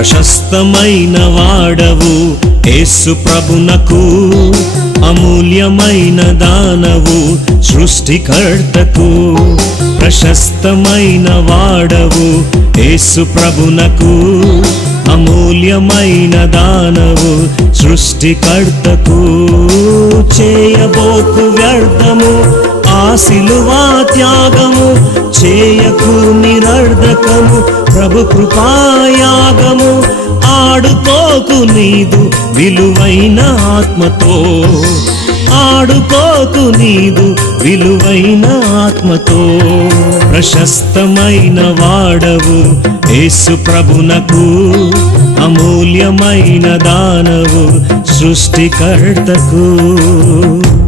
ప్రశస్తమైన వాడవు యేసు ప్రభునకు, అమూల్యమైన దానవు సృష్టికర్తకు. ప్రశస్తమైన వాడవు యేసు ప్రభునకు, అమూల్యమైన దానవు సృష్టికర్తకు. చేయబోకు వ్యర్థము ఆ సిలువా త్యాగము, చేయకు నిరర్ధకము ప్రభు కృపాయాగము. ఆడుకోకు నీదు విలువైన ఆత్మతో, ఆడుకోకు నీదు విలువైన ఆత్మతో. ప్రశస్తమైన వాడవు యేసు ప్రభునకు, అమూల్యమైన దానవు సృష్టికర్తకు.